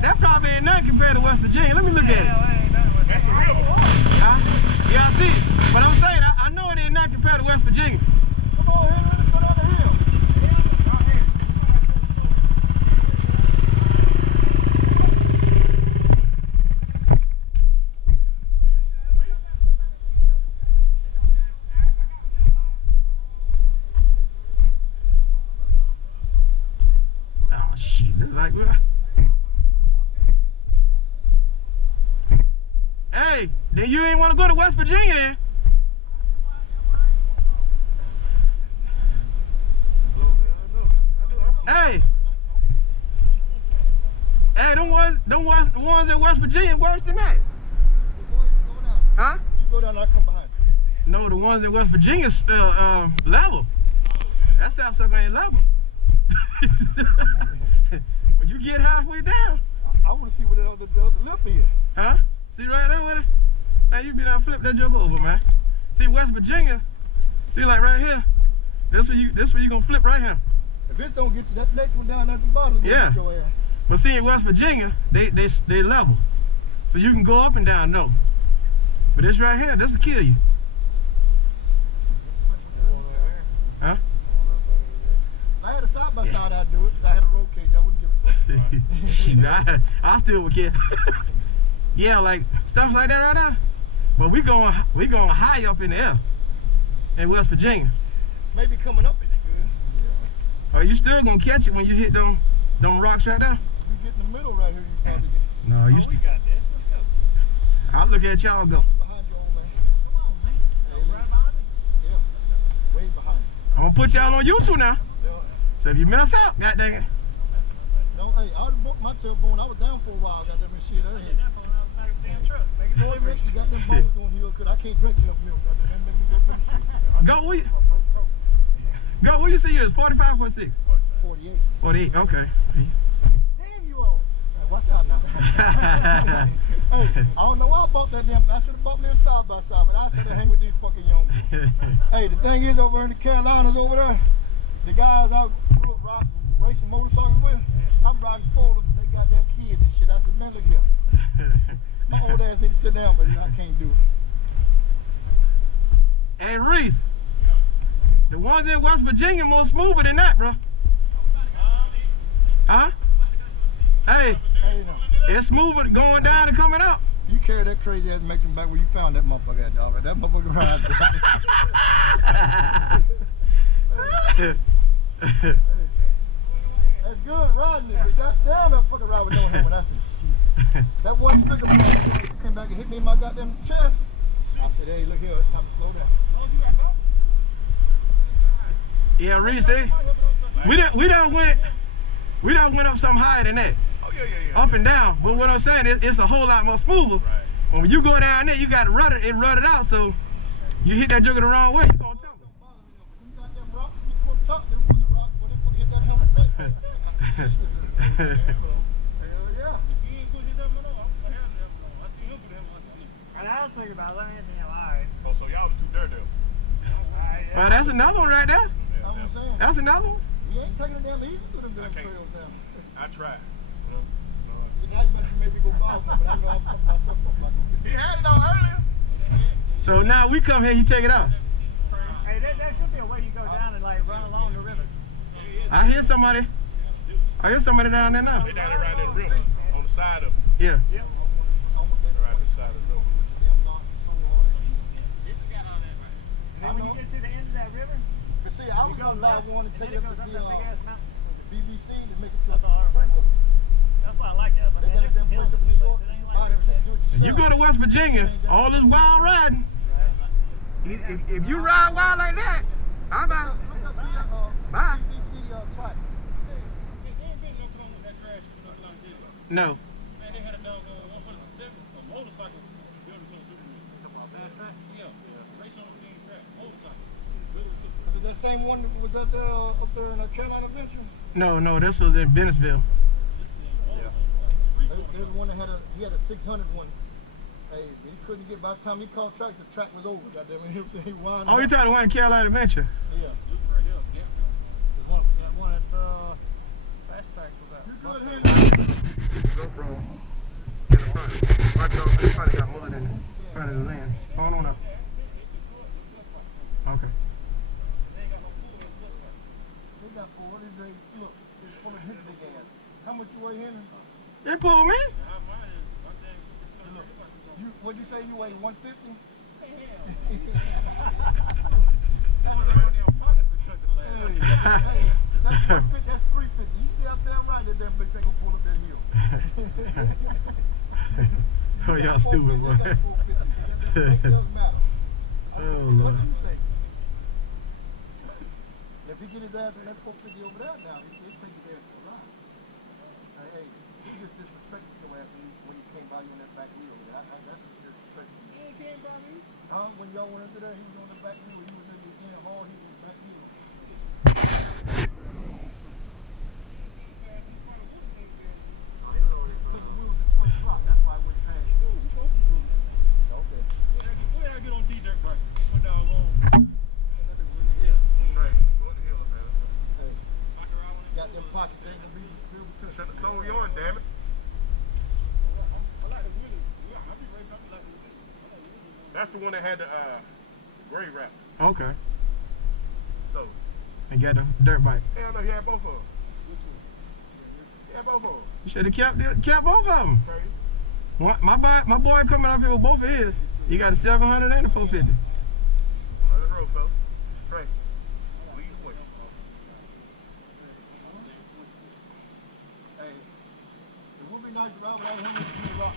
that probably ain't nothing compared to West Virginia. Let me look at it. That's the river. Huh? Yeah, I see it. But I'm saying, I know it ain't nothing compared to West Virginia. Come on, Henry, let's go down the hill. Oh, shit. This is like, hey, then you ain't want to go to West Virginia then. Hey. Hey, them ones in West Virginia worse than that. Huh? You go down, I come behind. No, the ones in West Virginia level. That Sapsucker ain't level. When you get halfway down. I want to see what the other lip is. Huh? See right there with it? Man, you be down, flip that joke over, man. See West Virginia, see like right here. This where you gonna flip right here. If this don't get you, that next one down at the bottom, yeah. Get your ass. But see in West Virginia, they level. So you can go up and down, no. But this right here, this will kill you. Huh? If I had a side by side, I'd do it. If I had a roll cage, I wouldn't give a fuck. Shit, nah, I still would care. Yeah, like stuff like that right now. But we going high up in the air in West Virginia. Maybe coming up is good. Yeah. Are you still gonna catch it when you hit them rocks right there? You get in the middle right here, you probably get. No, you. We got this. Let's go. I'll look at y'all go. Behind you, old man. Come on, man. Hey, right behind me? Yeah. Way behind you. I'm gonna put y'all on YouTube now. Yeah. So if you mess up, god dang it. No, hey, I broke my tailbone. I was down for a while. Got that shit. I had. Boy, Rex, you got them bones on here because I can't drink enough milk. Got them make me go to the shit. Go, what you see is 45, 46? 48. 48, okay. Damn you all. Hey, watch out now. Hey, I don't know why I bought that damn. I should have bought me a side by side, but I'll try to hang with these fucking young kids. Hey, the thing is over in the Carolinas over there, the guys I grew up racing motorcycles with, I'm riding forward and they got them kids and shit. I said, man, look here. My old ass need to sit down, but I can't do it. Hey, Reese, the ones in West Virginia more smoother than that, bro. Huh? Hey, it's smoother going down and coming up. You carry that crazy ass Mexican back where you found that motherfucker at, dog. That motherfucker right there. Hey, that's good riding it, but goddamn that fucking ride with no helmet. That's the shit. That one sticker came back and hit me in my goddamn chest. I said, hey, look here, it's time to slow down. Yeah, Reese, we done went up something higher than that. Oh, yeah. Up and down. But what I'm saying, it's a whole lot more smoother. Right. When you go down there, you got to rut it out. So you hit that joker the wrong way, you're going to tumble. You got them rocks, you go tuck them for the rock, when they hit that helmet. Hell yeah. He ain't good hit that one off. I had that one. I see him with him. And I was thinking about letting it, alright. Oh, so y'all was two daredevils. Well, that's another one right there. That's what I'm saying. That's another one. You ain't taking it down easy to them damn trails down. I tried. So now you maybe go bald, but I know I'm fucking myself up like a He had it on earlier. So now we come here, you take it out. Hey, there should be a way you go down and like run along the river. I hear somebody down there now. They down there right in the river. On the side of it. Yeah. Yep. Right on the side of the river. And then when you get to the end of that river, But see, I was you go going to buy left, one and and take then it it goes to up the that big ass mountain. BBC to make it to That's all right. Springwood. That's why I like that. But They got there's them hills places in in New this place. York. It ain't Buy like the shit, that. do it yourself. You go to West Virginia, all this wild riding. If you ride wild like that, I'm out. Look up the Bye. BBC track. No. Man, they had a doggone 107 a motorcycle building to yeah, race on the track, motorcycle. Is it that same one that was up there in Carolina Adventure? No, this was in Bennettsville. There's one that had a 600 one. Hey, he couldn't get, by the time he called track, the track was over. Goddamn it, he wound Oh, you up. talking the one in Carolina Adventure? Yeah. That one at Fast Track was out. You good here? GoPro front of the lens. Phone on up. Okay. They got four. This is look. It's full of his big ass. How much you weigh, Henry? They pull me. What'd you say you weigh? 150? Hey, that's 150. That's 350. You stay up there right, and that bitch ain't gonna pull up that hill. Oh, y'all stupid, boy. It doesn't matter. Oh, What Lord. you say? If he get his ass in that 450 over there now, he take his ass to the ride. Hey, he just disrespected your ass when he came by you on that back wheel. That's disrespectful. He ain't came by me. When y'all went into there, he was on the back wheel. He was in the damn hall. He was on the back wheel. That's why I went past. Okay. Where I get on D-Dirt bike? What dog on? Got them pockets, they can be So yours, damn it. I like the wheelie. I be racing. I like the wheelie. That's the one that had the gray wrap. Okay. So, And got the dirt bike. hell no, he had both of them. He had both of them. You should have kept both of them. Crazy. My boy coming up here with both of his. He got a 700 and a 450. On the road, fella. Right. Lead the way. Hey, it would be nice if I would have him in the rock.